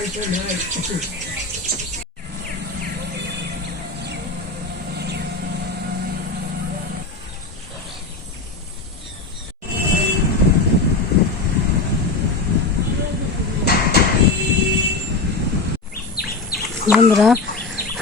বন্ধুরা,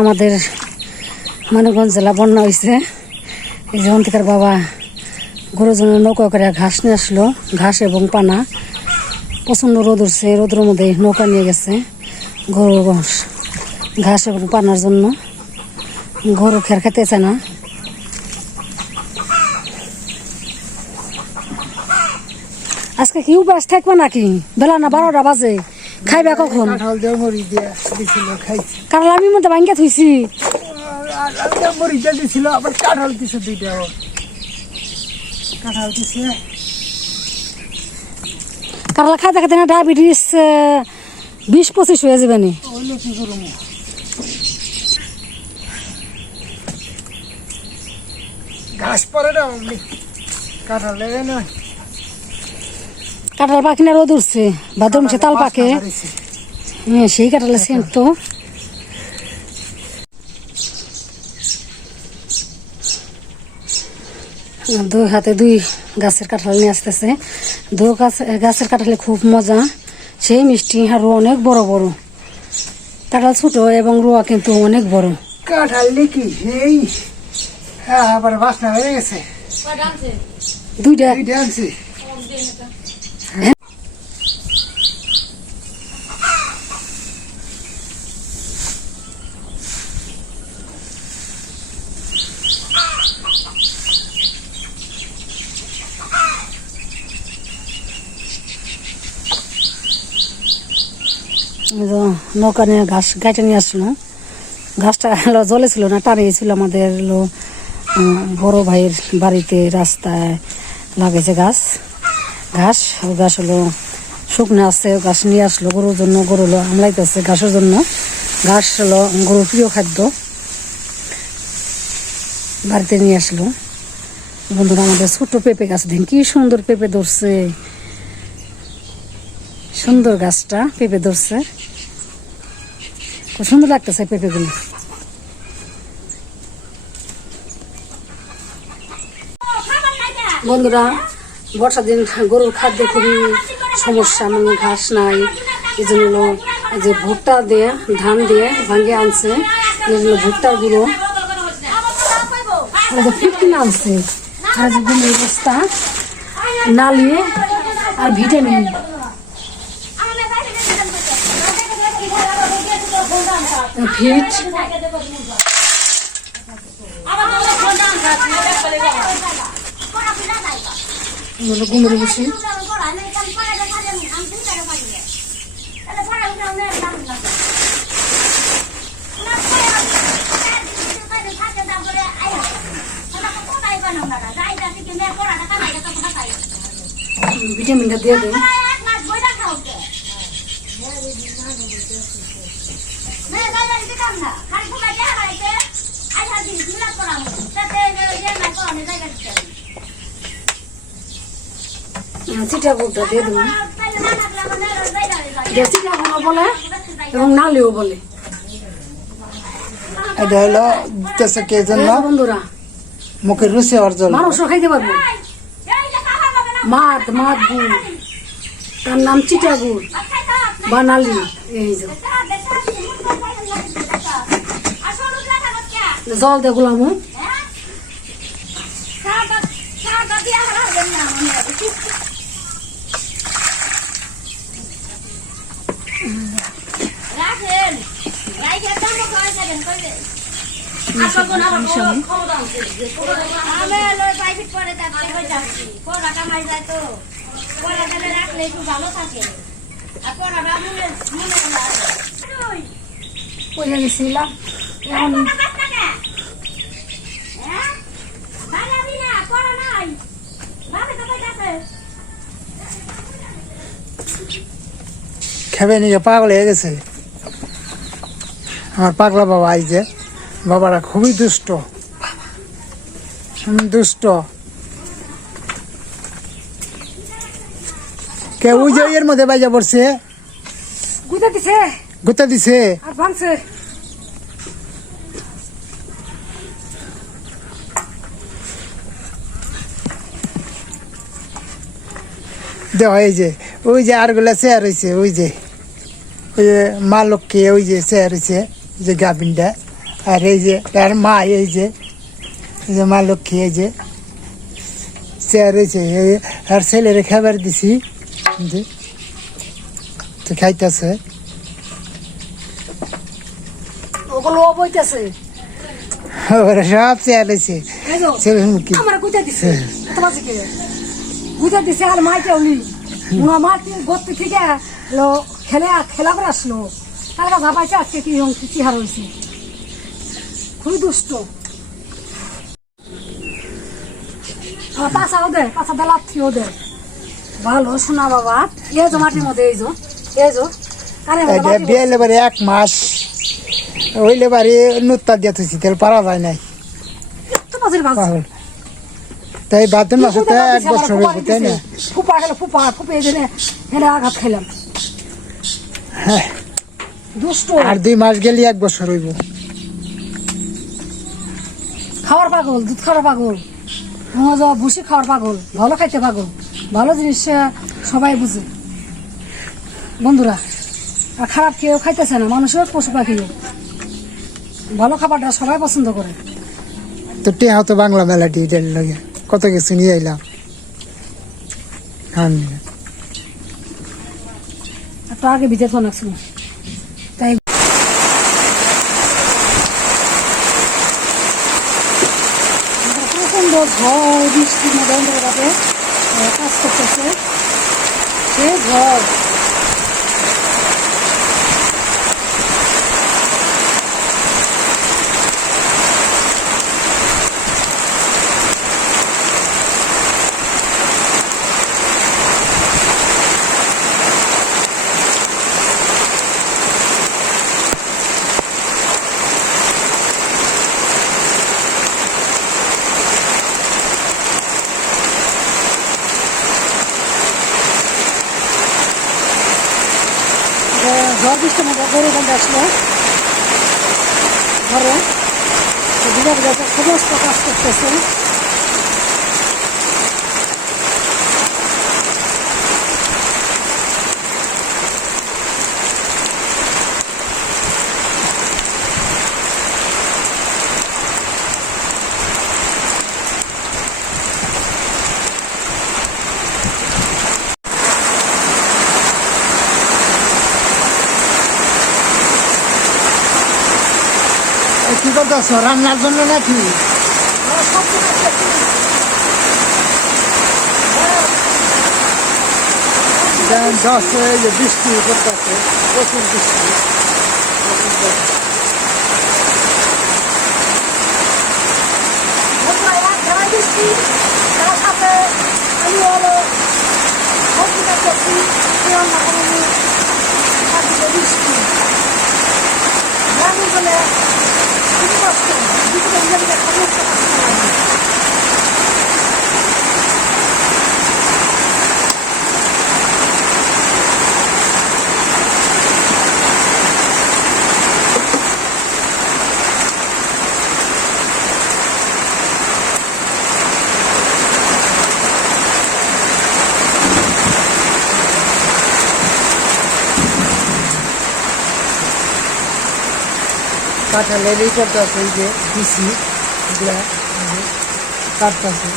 আমাদের মানিকগঞ্জ জেলা বন্যা হয়েছে। এই যে অন্তিকার বাবা গরুর জন্য নৌকা করে ঘাস নিয়ে আসলো, ঘাস এবং পানা। প্রচণ্ড রোদ উঠছে, রোদের মধ্যে নৌকা নিয়ে গেছে গরুর ঘাস এবং পানার জন্য। গরু খের খেতেছে না। আজকে কি উপাস থাকবে নাকি? বেলা না 12টা বাজে, খাইবা কখন? কারণ আমি মধ্যে ভাঙ্গা থুইছি। কারলা খাইতে খাইতে না ডায়াবেটিস 20-25 হয়ে যাবে না। কাঁঠাল পাখি না রোদ উঠছে, ভাদ্র মাসে তাল পাকে। হ্যাঁ, সেই কাঁঠালে সেন্ট তো। দুই হাতে দুই গাছের কাঁঠাল নিয়ে আসতেছে। দুই গাছের কাঁঠালে খুব মজা, সেই মিষ্টি আরো অনেক বড় বড়। কাঁঠাল ছোট এবং রোয়া কিন্তু অনেক বড়। কাঁঠাল নাকি এই আবার বাসনা হয়ে গেছে। দুইটা আনছি। নৌকা নিয়ে ঘাস গাইটা নিয়ে আসলো। ঘাসটা জলে ছিল না, টানিয়েছিল আমাদের বড় ভাইয়ের বাড়িতে। রাস্তায় লাগাইছে ঘাস হলো শুকনো আছে। ঘাস নিয়ে আসলো গরুর জন্য। গরু হলো আমলাইতেছে ঘাসের জন্য। ঘাস হলো গরুর প্রিয় খাদ্য। বাড়িতে নিয়ে আসলো। বন্ধুরা, আমাদের ছোট্ট পেঁপে গাছ দেখেন কি সুন্দর পেঁপে ধরছে। সুন্দর গাছটা পেঁপে ধরছে, খুব সুন্দর লাগতেছে পেঁপেগুলো। বন্ধুরা, বর্ষা দিন গরুর খাদ্যে খুবই সমস্যা, মানে ঘাস নাই। এই জন্য যে ভুট্টা দিয়ে ধান দিয়ে ভাঙিয়ে আনছে, এই জন্য ভুট্টার গুঁড়ো ফিফটিন আনছে। আর যে গুঁড়োর বস্তা, নালি আর ভিটামিন। ফিট গুমরে বসে ভিটামিনটা দিয়ে দেন। চিটাগুড়টা দিয়ে দেবো। চিটাগুড়ও বলে এবং নালিও বলে। এটা হলো বন্ধুরা, মুখের রুচি হওয়ার জন্য মানুষও খাইতে পারবো। মাত গুড়, তার নাম চিটাগুড় বা নালি। এই যে জল দিয়ে গুলামু। খেবে নিয়ে পাগল হয়ে গেছে আমার পাগলা বাবা। এই যে বাবারা খুবই দুষ্ট। কেউ ওই যে এর মধ্যে বাইজা পড়ছে। গুতা দিছে গুতা দিছে আর ভাঙছে। দেখ এই যে ওই যে আরগুলা চেয়ার হয়েছে ওই যে মা লক্ষ্মী ওই যে চেয়ার হয়েছে যে গাভিনটা আর এই যে তার মা এই যে মা লক্ষ্মী এই যে চেয়ার হয়েছে আর ছেলেরে খাবার দিছি যে তো খাইতেছে ওগুলো বইতেছে ওরা সব চেয়ার হয়েছে ছেলে মুখী আমার গুতা দিছে তোমার কি গুতা দিছে আর মাইতে উনি উনা মাটি গর্তে থেকে লো খেলা করে আসলো তারা ভাবাইছে আজকে কি হার হয়েছে খুবই দুষ্ট পাশা ওদের পাশা লাথি ওদের ভালো শোনা বাবা এই যে মাটির মধ্যে এই যে কারে বিয়ে বাড়ি 1 মাস ওইলে বাড়ি নুত্তা দিয়ে তুই তেল পারা যায় নাই তাই বাদন মাসে তো 1 বছর হয়ে তাই না ফুপা গেল ফুপে দিলে হেলে আঘাত খেলাম হ্যাঁ দুষ্ট আর 2 মাস গেলে 1 বছর হইব খাওয়ার পাগল দুধ খাওয়ার পাগল ভুসি খাওয়ার পাগল ভালো খাইতে পাগল ভালো জিনিস সবাই বুঝে বন্ধুরা আর খারাপ কেউ খাইতেছে না মানুষের পশু পাখিও ভালো খাবারটা সবাই পছন্দ করে তো টেহা তো বাংলা মেলাটি এটার লাগে কত কিছু নিয়ে আইলাম একটু আগে ভিতরে ফোন আসছিল তাই প্রচন্ড ঝড় বৃষ্টির মধ্যে অন্ধকারে কাজ করতেছে সে ঝড় ঝড় বৃষ্টির মধ্যে গরু বন্ধে আসলো ঘরে বিঘা বিঘা সমস্ত কাজ করতেছে কি করতেছ রান্নার জন্য নাকি বৃষ্টি করতেছে প্রচুর বৃষ্টি আমি হলো সবজিটা করছি বৃষ্টি গ্রামে গেলে খুব কষ্ট সমস্ত কাঁঠালের এই করতেছে এই যে দিছি এগুলা কাটতেছে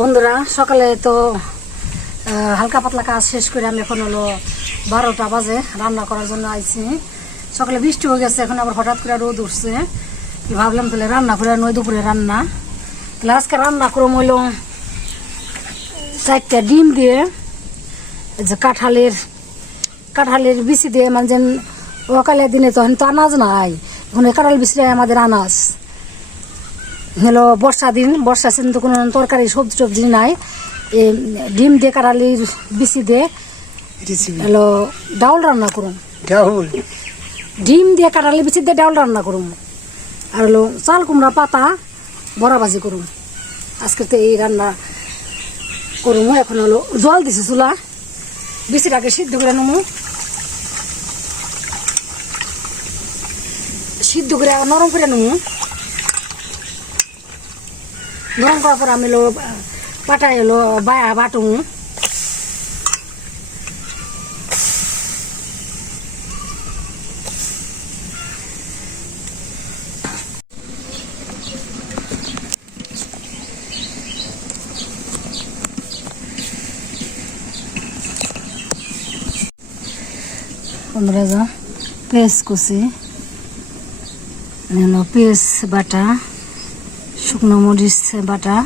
বন্ধুরা সকালে তো হালকা পাতলা কাজ শেষ করে আমি এখন হলো 12টা বাজে রান্না করার জন্য আইছি সকালে বৃষ্টি হয়ে গেছে, এখন আবার হঠাৎ করে রোদ উঠছে। ভাবলাম তাহলে রান্না করে নয় দুপুরে রান্না। তাহলে আজকে রান্না করম হইল 4টা ডিম দিয়ে, যে কাঁঠালের বিচি দিয়ে, মানে যেন সকালের দিনে তখন তো আনাজ নাই, এখন কাঁঠাল বিচিটাই আমাদের আনাজ। হলো বর্ষা সিজন তো কোনো তরকারি সবজি টবজি নাই, এই ডিম দিয়ে কাঁঠালের বিচি দিয়ে হলো ডাউল রান্না করুন। ডিম দিয়ে কাঁঠালের বিচি দিয়ে ডাউল রান্না করুন, আর হলো চাল কুমড়া পাতা বড়া ভাজি করুন। আজকে তো এই রান্না করুম। এখন হলো জল দিছি চুলা, বিচিটাকে সিদ্ধ করে নেবো। সিদ্ধ করে নরম করে নেবো। নরম করার পর আমি পাটায় বাটুম। আমরা যা পেঁয়াজ কুচি, পেঁয়াজ বাটা, শুকনো মরিচ বাটা,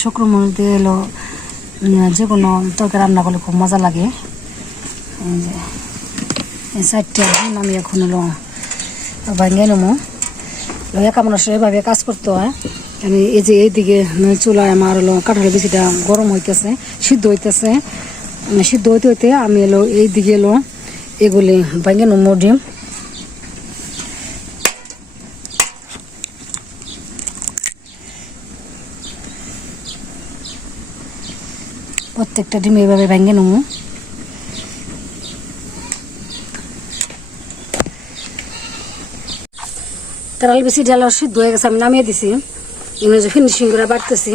শুকনো মরিচ দিয়ে এলো যে কোনো তরকারি রান্না করলে খুব মজা লাগে। এই যে এই 4টা ডিম আমি এখন হলো ভাঙিয়ে নেবো। একা মানুষ এভাবে কাজ করতে হয়। আমি এই যে এইদিকে চুলায় আমার হলো কাঁঠালের বিচিটা গরম হইতেছে, সিদ্ধ হইতেছে। সিদ্ধ হইতে হইতে আমি এলো এইদিকে এলো এগুলি ভাঙিয়ে নেবো ডিম। প্রত্যেকটা ডিম এইভাবে ভেঙে নেবো। কাঁঠাল বেশি ডাল সিদ্ধ হয়ে গেছে, আমি নামিয়ে দিছি। ফিনিশিং করে বাড়তেছি।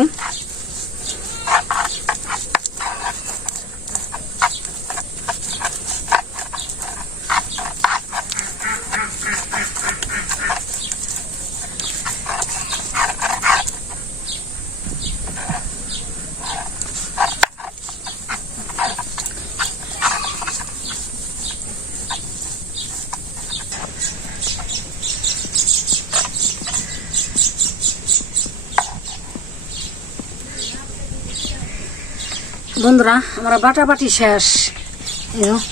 বন্ধুরা, আমার বাটি শেষ,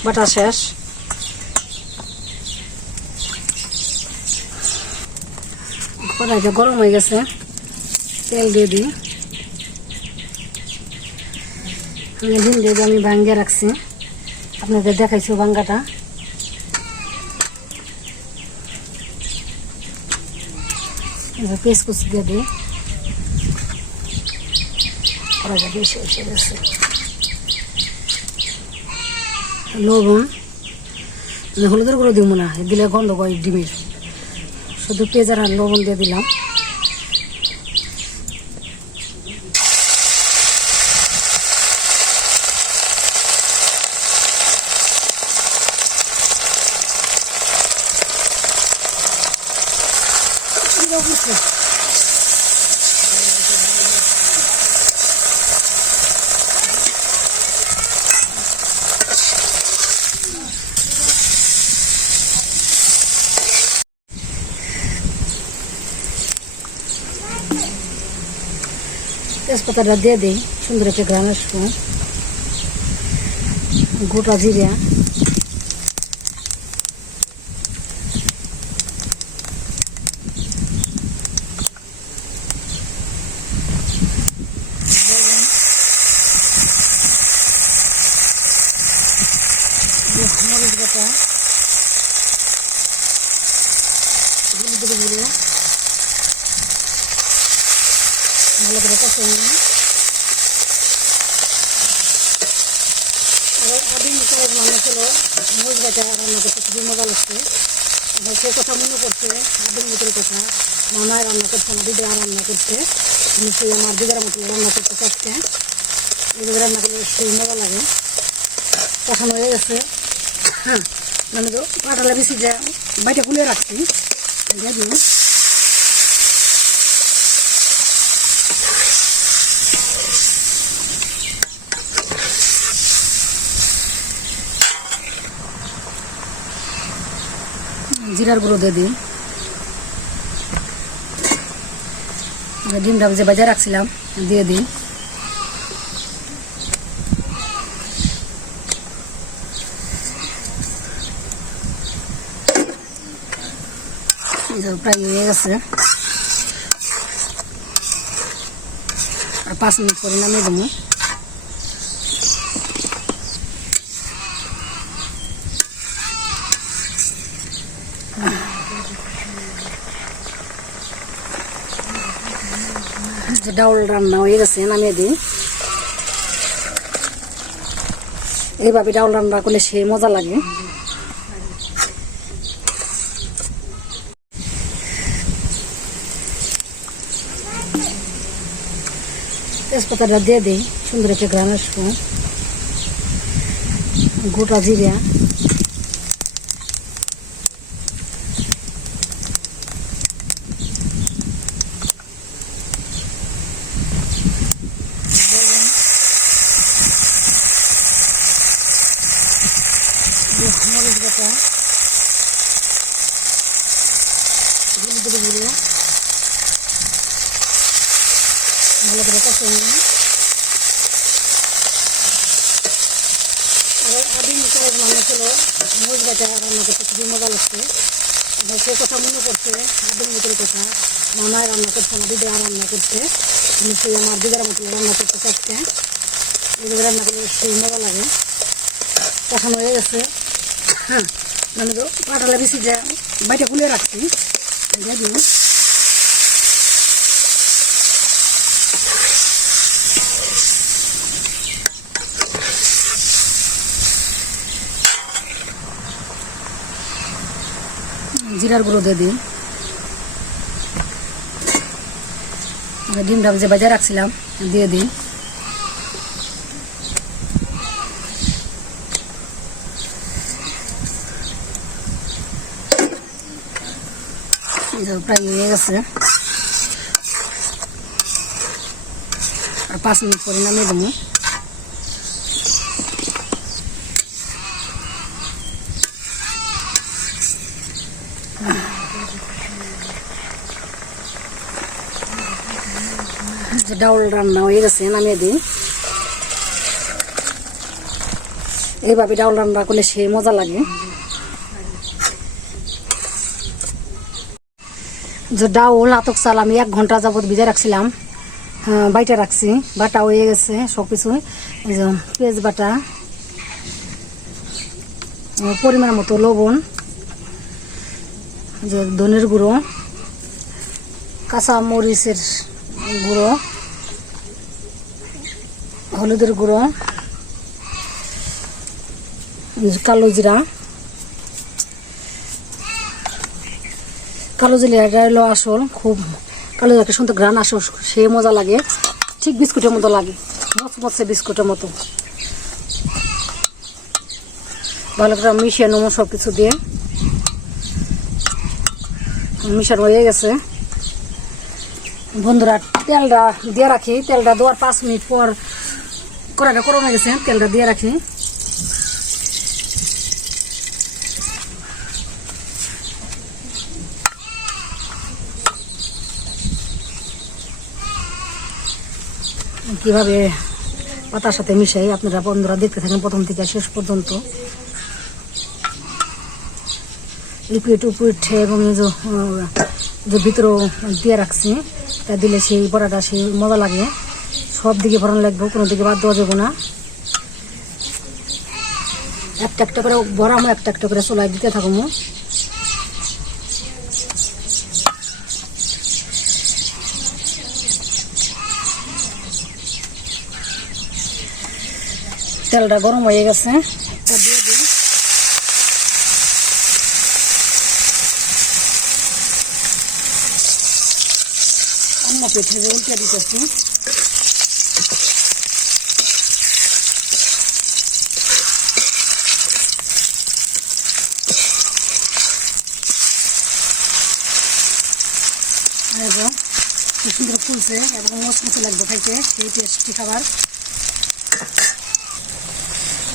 বাটা শেষ। কড়াইটা গরম হয়ে গেছে, তেল দিয়ে দিই। ডিম দিয়ে আমি ভাঙ্গে রাখছি, আপনাদের দেখাইছি ভাঙ্গাটা। পেঁয়াজ কুচি দিয়ে দিই। কড়াইটা বেশি এসে গেছে। লবণ, হলুদের গুঁড়ো দিব না, দিলে গন্ধ করে ডিমের। শুধু পেঁয়াজ আর লবণ দিয়ে দিলাম। তেজপাতাটা দিয়ে দিই, সুন্দর একটা ঘ্রাণ আসবো। গোটা জিরা, মরিচ বাটা, হলুদের গুঁড়ো, ভালো করে কষিয়ে নিই। আবার আদিম মানুষ হলো মরিচ বাটা রান্না করতে খুবই মজা লাগছে। সে কথা মনে করছে, আদিম মতের কথা। মামায় রান্না করছে, আমার দিদিরা রান্না করছে, নিশ্চয়ই আমার দিদার মতো রান্না করতে চাচ্ছে। এইভাবে রান্না করলে সেই মজা লাগে। কষানো হয়ে গেছে। হ্যাঁ, মানে তো কাঁঠালের বিচিটা বাইটা খুলে রাখছি, দিয়ে দিই। জিরার গুঁড়ো দিয়ে দিই। ডিমটা যে বাজার রাখছিলাম দিয়ে দিই। প্রায় হয়ে গেছে, আর 5 মিনিট পরে নামিয়ে দেবো। ডাউল রান্না হয়ে গেছে, নামিয়ে দিই। এইভাবে ডাউল রান্না করলে সে মজা লাগে। তেজপাতাটা দিয়ে দিই, সুন্দর একটা ঘ্রাণ আসবো। গোটা জিরা, মরিচ বাটা, হলুদের গুঁড়ো ভালো করে কষে নিই। আর আদি রান্না ছিল মরিচ বাটা রান্না করতে খুবই মজা লাগছে। সে কথা মনে করছে আদির মতোর কথা, মামায় রান্না করছে না, দিদা রান্না করছে, কিন্তু সে আমার দিদার মতো রান্না করতে চাচ্ছে। এইভাবে রান্না করলে সেই মজা লাগে। কষানো হয়ে গেছে। হ্যাঁ, মানে তো পাটালা বেশি যে বাইটা খুলে রাখছি দিয়ে দিই। জিরার গুঁড়ো দিয়ে দিই। ডিমটা যে বাজার রাখছিলাম দিয়ে দিই। প্রায় হয়ে গেছে, আর 5 মিনিট পরে নামিয়ে দেবো। ডাউল রান্না হয়ে গেছে, নামিয়ে দিই। এইভাবে ডাউল রান্না করলে সে মজা লাগে। যে ডাউল আতক চাল আমি 1 ঘন্টা যাবত ভিজে রাখছিলাম, বাইটা রাখছি, বাটা হয়ে গেছে সব কিছু। পেঁয়াজ বাটা, পরিমাণ মতো লবণ, যে ধনের গুঁড়ো, কাঁচা মরিচের গুঁড়ো, হলুদের গুঁড়ো, কালো জিরা। কালো জিরাটা হলো আসল, খুব কালো জিরাটা সুন্দর ঘ্রাণ আসল, সে মজা লাগে, ঠিক বিস্কুটের মতো লাগে, মচমচে বিস্কুটের মতো। ভালো করে মিশিয়ে নেবো সব কিছু দিয়ে। মিশানো হয়ে গেছে। বন্ধুরা তেলটা দিয়ে রাখি, তেলটা দেওয়ার 5 মিনিট পর কড়াইটা গরম হয়ে গেছে, তেলটা দিয়ে রাখি। কিভাবে পাতার সাথে মিশাই আপনারা বন্ধুরা দেখতে থাকেন প্রথম থেকে শেষ পর্যন্ত। লিকুইড উপিট এবং যে ভিতরে দিয়ে রাখছি তা দিলে সেই বড়াটা সেই মজা লাগে। সব দিকে ভরানো লাগবে, কোনো দিকে বাদ দেওয়া যাবে না। একটা একটা করে ভরামো, একটা একটা করে চুলায় দিতে থাকবো। তেলটা গরম হয়ে গেছে, দিয়ে দিই। অন্য পিঠে যে উল্টে দিতেছি। এবং খুব সুন্দর ফুলছে এবং মচমচে লাগবে খাইতে, সেই টেস্টি খাবার।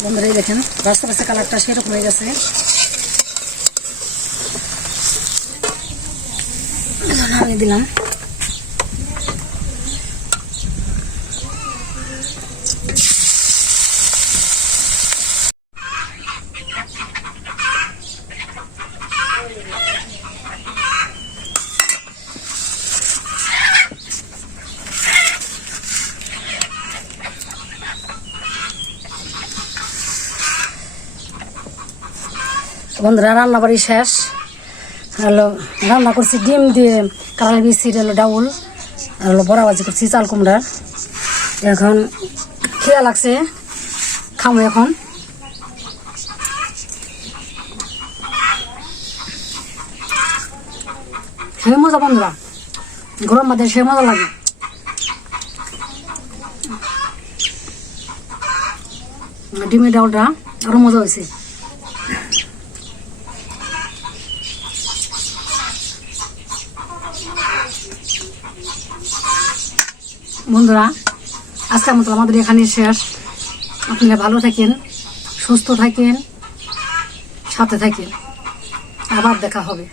বন্ধুরা দেখেন রাস্তা রাস্তা কালারটা সেরকম হয়ে গেছে। পানি দিলাম। বন্ধুরা রান্না বাড়ি শেষ হলো। রান্না করছি ডিম দিয়ে, কাঁঠাল বিচির হলো ডাউল, আর হলো বড়া ভাজি করছি চাল কুমড়ার। এখন খিদা লাগছে, খাবো এখন। সে মজা বন্ধুরা, গরম ভাতের সে মজা লাগে। ডিমের ডাউলটা আরো মজা হয়েছে। বন্ধুরা আজকের মতো আমাদের এখানে শেষ। আপনারা ভালো থাকেন, সুস্থ থাকেন, সাথে থাকেন। আবার দেখা হবে।